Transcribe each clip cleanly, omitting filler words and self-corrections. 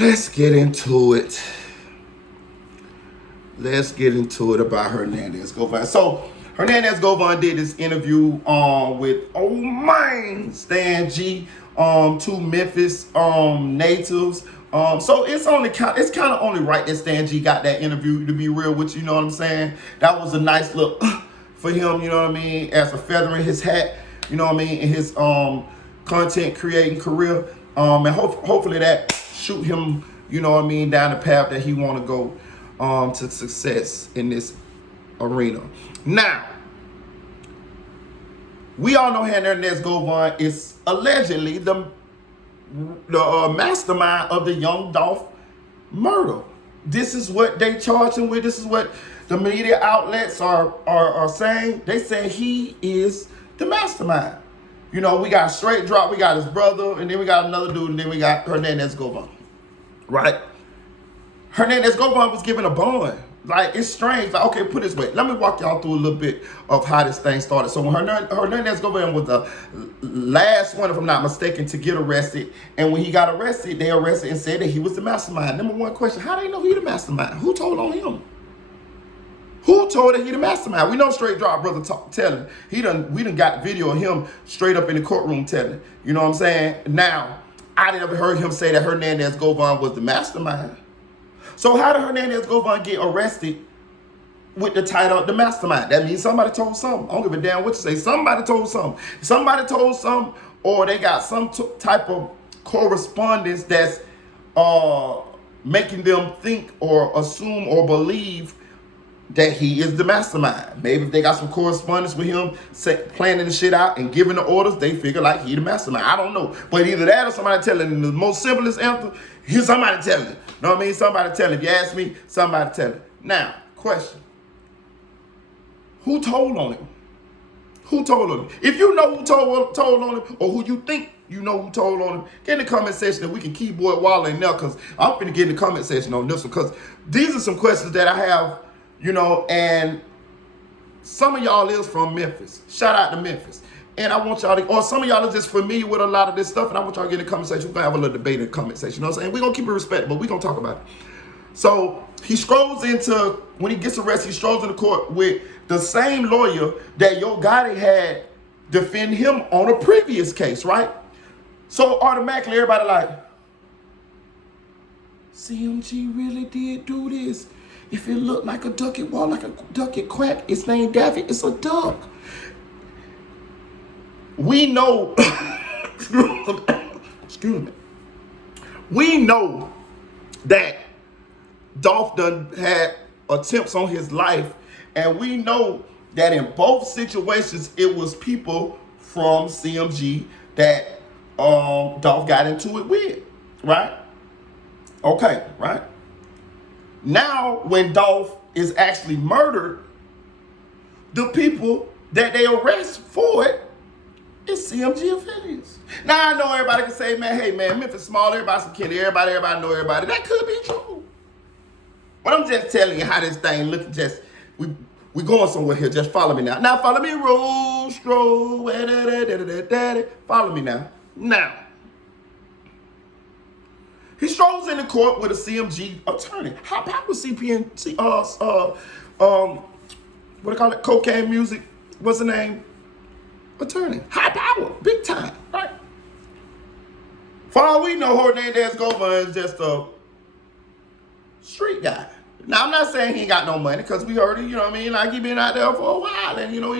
Let's get into it. Let's get into it about Hernandez Govan. So Hernandez Govan did this interview with Stan G, two Memphis natives. So it's kind of only right that Stan G got that interview, to be real with you know what I'm saying? That was a nice look for him, you know what I mean, as a feather in his hat, you know what I mean, in his content creating career. And hopefully that shoot him, you know what I mean, down the path that he want to go to success in this arena. Now, we all know Hernandez Govan is allegedly the mastermind of the young Dolph murder. This is what they charge him with. This is what the media outlets are saying. They say he is the mastermind. You know, we got Straight Drop, we got his brother, and then we got another dude, and then we got Hernandez Govan. Right? Hernandez Govan was given a bond. Like, it's strange. Like, okay, put it this way. Let me walk y'all through a little bit of how this thing started. So when Hernandez Govan was the last one, if I'm not mistaken, to get arrested. And when he got arrested, they arrested and said that he was the mastermind. Number one question, how do they know he the mastermind? Who told on him? Who told that he the mastermind? We know Straight Drop brother telling. We done got video of him straight up in the courtroom telling. You know what I'm saying? Now, I never heard him say that Hernandez Govan was the mastermind. So how did Hernandez Govan get arrested with the title the mastermind? That means somebody told something. I don't give a damn what you say. Somebody told something. Somebody told something, or they got some type of correspondence that's making them think or assume or believe that he is the mastermind. Maybe if they got some correspondence with him planning the shit out and giving the orders, they figure like he the mastermind. I don't know. But either that or somebody telling them the most simplest answer, here's somebody telling it. Know what I mean? Somebody telling. If you ask me, somebody telling. Now, question. Who told on him? Who told on him? If you know who told on him, or who you think you know who told on him, get in the comment section and we can keyboard wall in there, because I'm finna get in the comment section on this one, because these are some questions that I have. You know, and some of y'all is from Memphis. Shout out to Memphis. And I want y'all to, or some of y'all are just familiar with a lot of this stuff, and I want y'all to get in the comment section. We're going to have a little debate in the comment section. You know what I'm saying? We're going to keep it respectable. We're going to talk about it. So he strolls into, when he gets arrested, he strolls into court with the same lawyer that Yo Gotti had defend him on a previous case, right? So automatically everybody like, CMG really did do this. If it looked like a duck, it walk like a duck, it quack. It's named Daffy. It's a duck. We know, excuse me. We know that Dolph done had attempts on his life, and we know that in both situations it was people from CMG that Dolph got into it with, right? Okay, right? Now, when Dolph is actually murdered, the people that they arrest for it is CMG affiliates. Now, I know everybody can say, man, hey, man, Memphis small, everybody's some kid, everybody know everybody. That could be true. But I'm just telling you how this thing looks. Just, we going somewhere here. Just follow me now. Now, follow me, roll, stroll, follow me now. Now. He strolls into court with a CMG attorney. How was CPN, what do you call it? Cocaine music. What's the name? Attorney. High power. Big time. Right? For all we know, Hernandez Govan is just a street guy. Now, I'm not saying he ain't got no money, because we heard it, you know what I mean? Like, he been out there for a while, and, you know,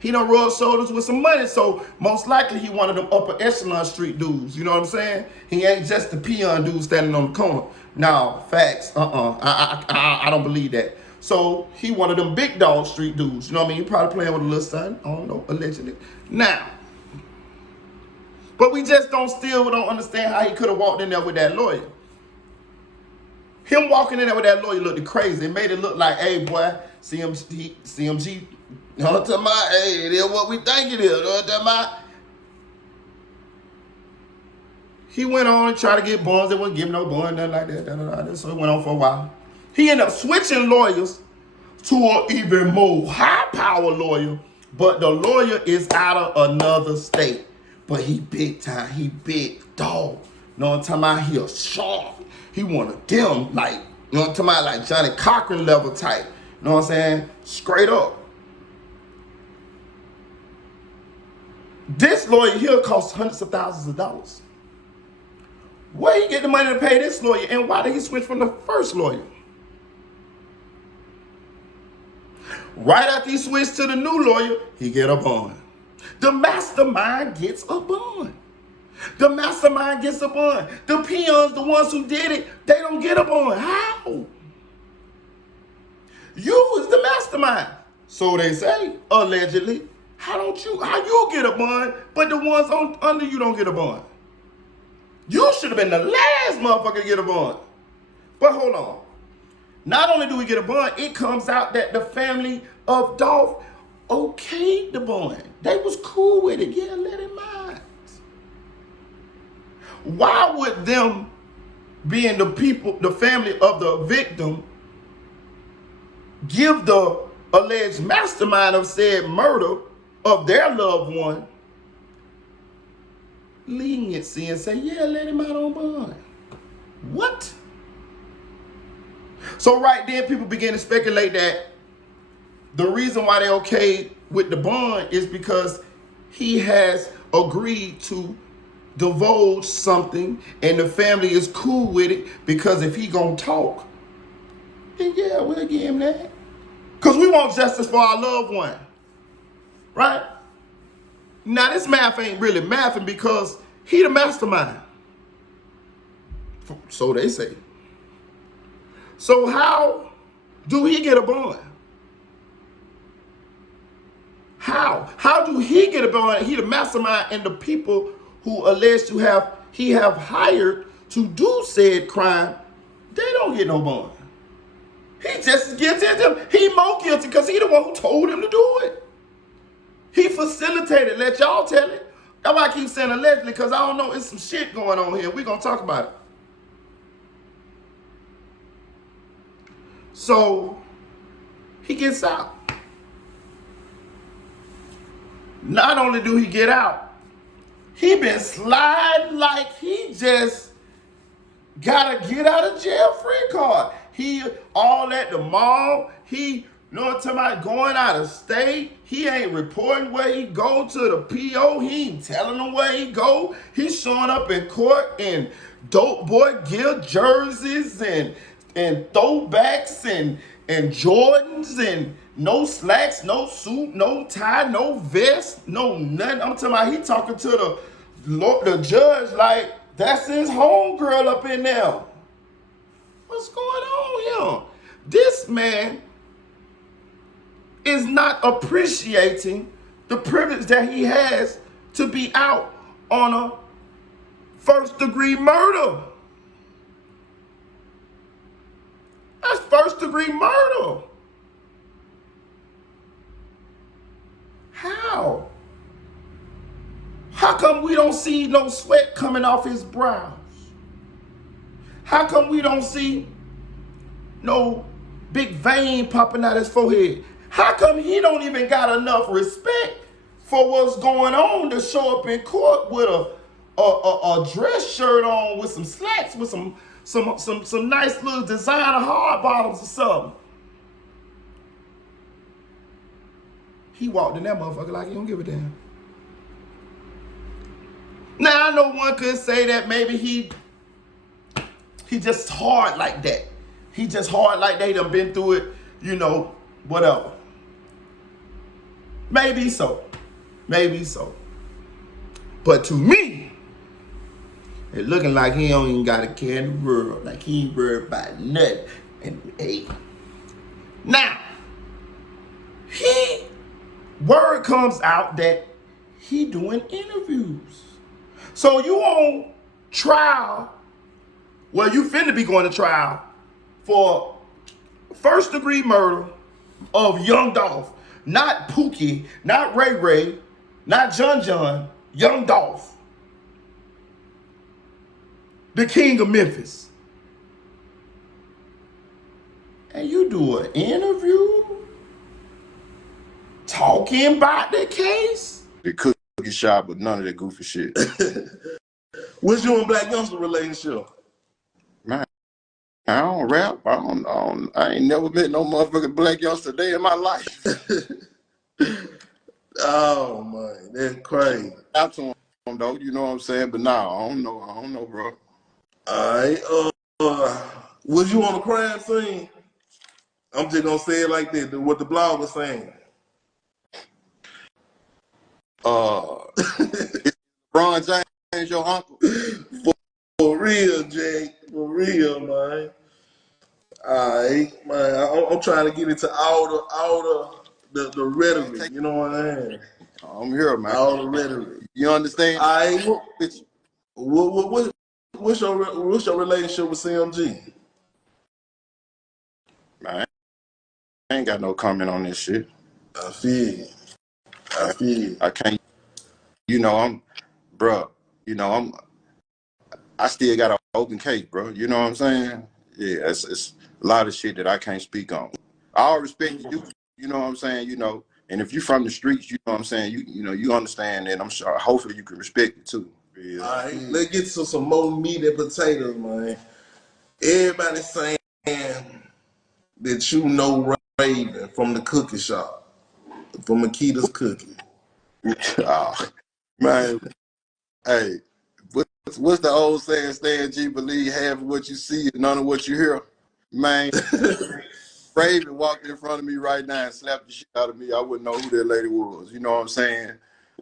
he done rubbed shoulders with some money, so most likely he one of them upper echelon street dudes, you know what I'm saying? He ain't just the peon dude standing on the corner. No, facts, I don't believe that. So he one of them big dog street dudes, you know what I mean? He probably playing with a little son, I don't know, allegedly. Now, but we just don't understand how he could have walked in there with that lawyer. Him walking in there with that lawyer looked crazy. It made it look like, hey, boy, CMG, hey, it is what we think it is. He went on and tried to get bonds. They wouldn't give him no bond, nothing like that. So it went on for a while. He ended up switching lawyers to an even more high-power lawyer, but the lawyer is out of another state. But he big time. He big dog. know what I'm talking about? He a shark. He one of them, like, you know what I'm talking about? Like Johnny Cochran level type. You know what I'm saying? Straight up. This lawyer here costs hundreds of thousands of dollars. Where he get the money to pay this lawyer, and why did he switch from the first lawyer? Right after he switched to the new lawyer, he get a bond. The mastermind gets a bond. The mastermind gets a bond. The peons, the ones who did it, they don't get a bond. How? You is the mastermind. So they say, allegedly. How you get a bond, but the ones under you don't get a bond? You should have been the last motherfucker to get a bond. But hold on. Not only do we get a bond, it comes out that the family of Dolph okayed the bond. They was cool with it. Yeah, let it mind. Why would them being the people, the family of the victim, give the alleged mastermind of said murder of their loved one leniency and say, yeah, let him out on bond? What? So right then, people begin to speculate that the reason why they okay with the bond is because he has agreed to divulge something and the family is cool with it, because if he gonna talk, then yeah, we'll give him that. Because we want justice for our loved one, right? Now this math ain't really mathing because he the mastermind. So they say. So how do he get a bond? How do he get a bond? He the mastermind, and the people who alleged to he have hired to do said crime, they don't get no bond. He just as guilty as them. He more guilty because he the one who told him to do it. He facilitated. Let y'all tell it. That's why I keep saying allegedly, because I don't know. It's some shit going on here. We're going to talk about it. So he gets out. Not only do he get out, he been sliding like he just got a get out of jail free card. He all at the mall. He, you know what I'm talking about, going out of state. He ain't reporting where he go to the PO. He ain't telling them where he go. He's showing up in court in dope boy gear jerseys and throwbacks and Jordans and no slacks, no suit, no tie, no vest, no nothing. I'm talking about he talking to the judge like that's his homegirl up in there. What's going on here? This man is not appreciating the privilege that he has to be out on a first-degree murder. That's first-degree murder. How? How come we don't see no sweat coming off his brows? How come we don't see no big vein popping out his forehead? How come he don't even got enough respect for what's going on to show up in court with a dress shirt on with some slacks with some nice little designer hard bottoms or something? He walked in that motherfucker like he don't give a damn. Now I know one could say that maybe he just hard like that. He just hard like they done been through it, you know, whatever. Maybe so. Maybe so. But to me, it looking like he don't even got a care in the world. Like he ain't worried about nothing. And hey, now, word comes out that he doing interviews. So you on trial, well, you finna be going to trial for first-degree murder of young Dolph. Not Pookie, not Ray Ray, not John, young Dolph. The king of Memphis. And you do an interview talking about the case? The cookie shop, but none of that goofy shit. What's you and Black Youngster relationship? Man, I don't rap. I ain't never met no motherfucking Black Youngster day in my life. Oh man, that's crazy. Out to him though, you know what I'm saying? But nah, I don't know. I don't know, bro. Alright, was you on the crime scene? I'm just gonna say it like that, what the blog was saying. Uh, is Ron James your uncle? For real, Jake. For real, man. Alright, man. I'm trying to get into all the Man, rhetoric, take. you know what I mean? I'm here, man. All the rhetoric. You understand? Alright, what's your relationship with CMG? Man, I ain't got no comment on this shit. I feel you. I feel you. I can't. You know, bro. You know, I still got an open case, bro. You know what I'm saying? Yeah, it's a lot of shit that I can't speak on. All respect to you, you know what I'm saying? You know, and if you from the streets, you know what I'm saying, you know, you understand that. I'm sure hopefully you can respect it too. Yeah. Alright, let's get to some more meat and potatoes, man. Everybody saying that you know Raven from the cookie shop, from Makita's Cookie. Oh, man, hey, what's the old saying? Stan G, believe half of what you see and none of what you hear. Man, Raven walked in front of me right now and slapped the shit out of me. I wouldn't know who that lady was. You know what I'm saying?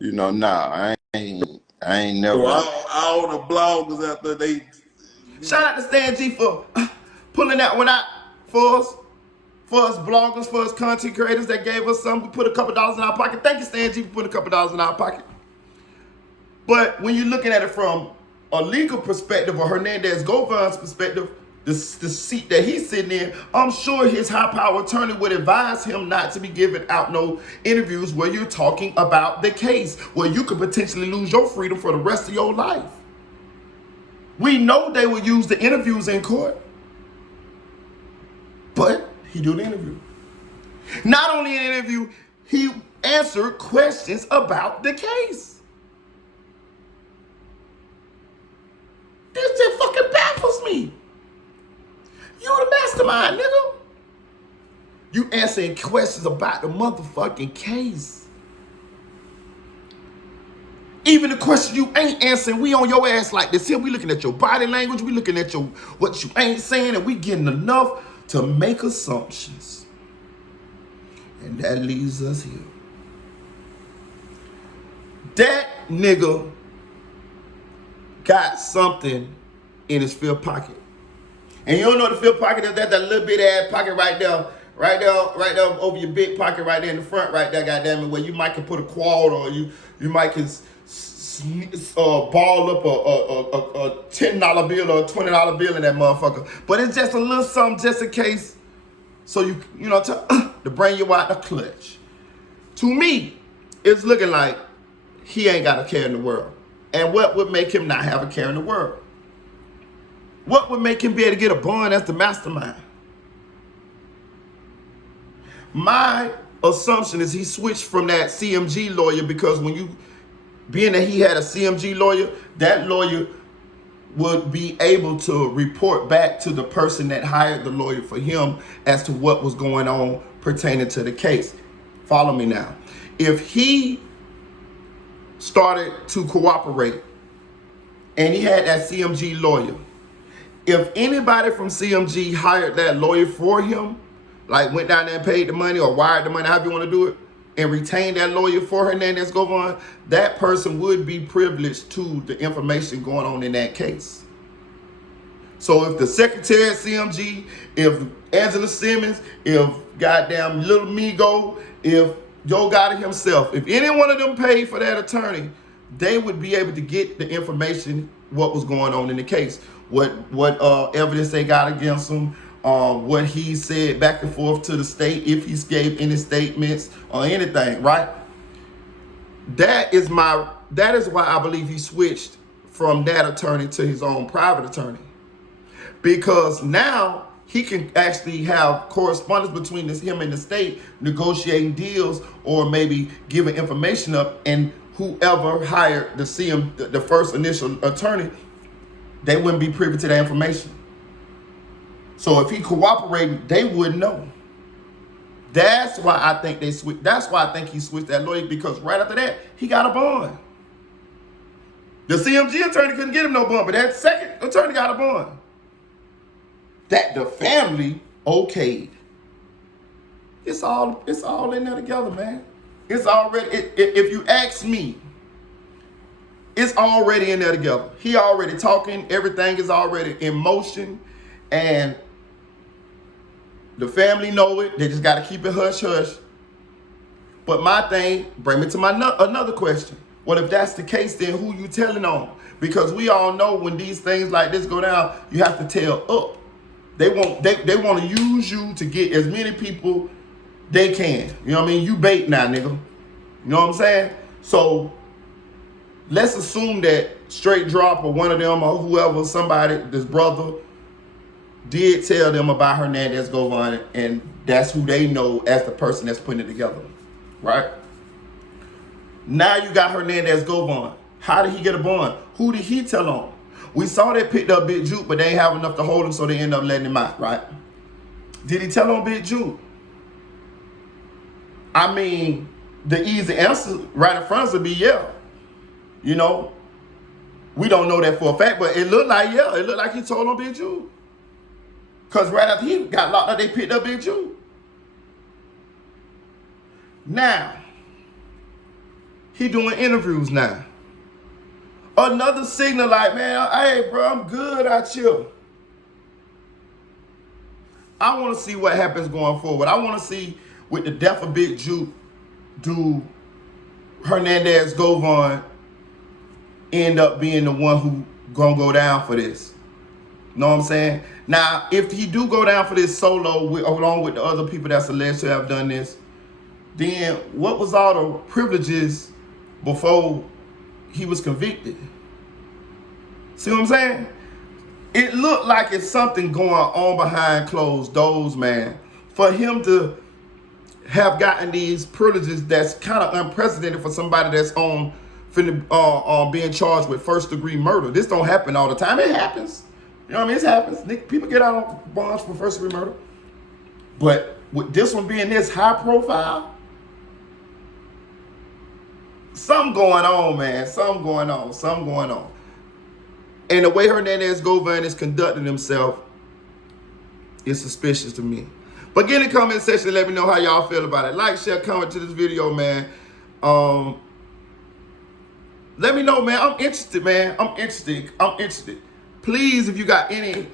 You know, nah, I ain't So never. all the bloggers out there, they Shout out to Stan G for pulling that one out for us. For us bloggers, for us content creators that gave us some. We put a couple dollars in our pocket. Thank you, Stan G, for putting a couple dollars in our pocket. But when you're looking at it from a legal perspective or Hernandez Govan's perspective, the seat that he's sitting in, I'm sure his high power attorney would advise him not to be giving out no interviews where you're talking about the case, where you could potentially lose your freedom for the rest of your life. We know they would use the interviews in court, but he do the interview. Not only an interview, he answered questions about the case. This just fucking baffles me. You the mastermind, nigga. You answering questions about the motherfucking case. Even the question you ain't answering, we on your ass like this here. We looking at your body language. We looking at what you ain't saying, and we getting enough to make assumptions. And that leaves us here. That nigga got something in his field pocket. And you don't know the field pocket is that little bit ass pocket right there over your big pocket right there in the front right there, goddamn it, where you might can put a quad or you might can ball up a $10 bill or a $20 bill in that motherfucker. But it's just a little something just in case, so you know to bring you out the clutch. To me, it's looking like he ain't got a care in the world. And what would make him not have a care in the world? What would make him be able to get a bond as the mastermind? My assumption is he switched from that CMG lawyer because being that he had a CMG lawyer, that lawyer would be able to report back to the person that hired the lawyer for him as to what was going on pertaining to the case. Follow me now. If he started to cooperate and he had that CMG lawyer, if anybody from CMG hired that lawyer for him, like went down there and paid the money or wired the money, however you want to do it, and retained that lawyer for Hernandez Govan, that person would be privileged to the information going on in that case. So if the secretary at CMG, if Angela Simmons, if goddamn Little Migo, if Joe Gotti himself, if any one of them paid for that attorney, they would be able to get the information, what was going on in the case, what evidence they got against him, what he said back and forth to the state, if he gave any statements or anything, right? That is why I believe he switched from that attorney to his own private attorney. Because now he can actually have correspondence between him and the state, negotiating deals or maybe giving information up, and whoever hired the first initial attorney they wouldn't be privy to that information. So if he cooperated, they wouldn't know. That's why I think they switched. That's why I think he switched that lawyer, because right after that, he got a bond. The CMG attorney couldn't get him no bond, but that second attorney got a bond. That the family okayed. It's all in there together, man. It's already, if you ask me, it's already in there together. He already talking, everything is already in motion, and the family know it. They just got to keep it hush hush. But my thing, bring me to my another question. Well, if that's the case, then who you telling on? Because we all know when these things like this go down, you have to tell up. They want to use you to get as many people they can. You know what I mean? You bait now, nigga. You know what I'm saying? So let's assume that Straight Drop or one of them or whoever, somebody, this brother, did tell them about Hernandez Govan, and that's who they know as the person that's putting it together, right? Now you got Hernandez Govan. How did he get a bond? Who did he tell on? We saw they picked up Big Juke, but they ain't have enough to hold him, so they end up letting him out, right? Did he tell on Big Juke? I mean, the easy answer right in front of us would be yeah. You know, we don't know that for a fact, but it looked like yeah. It looked like he told on Big Juke. Because right after he got locked up, they picked up Big Juke. Now, he doing interviews now. Another signal like, man, hey, bro, I'm good, I chill. I want to see what happens going forward. I want to see, with the death of Big Juke, do Hernandez Govan end up being the one who gonna go down for this? Know what I'm saying? Now, if he do go down for this solo, along with the other people that's alleged to have done this, then what was all the privileges before he was convicted? See what I'm saying? It looked like it's something going on behind closed doors, man. For him to have gotten these privileges that's kind of unprecedented for somebody that's on being charged with first-degree murder. This don't happen all the time. It happens. You know what I mean? It happens. People get out on bonds for first-degree murder. But with this one being this high profile, something going on, man. Something going on. And the way Hernandez Govan is conducting himself is suspicious to me. But get in the comment section and let me know how y'all feel about it. Like, share, comment to this video, man. Let me know, man. I'm interested, man. I'm interested. Please, if you got any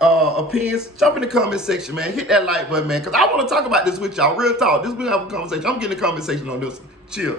opinions, jump in the comment section, man. Hit that like button, man, because I want to talk about this with y'all. Real talk. We have a conversation. I'm getting a conversation on this one. Chill.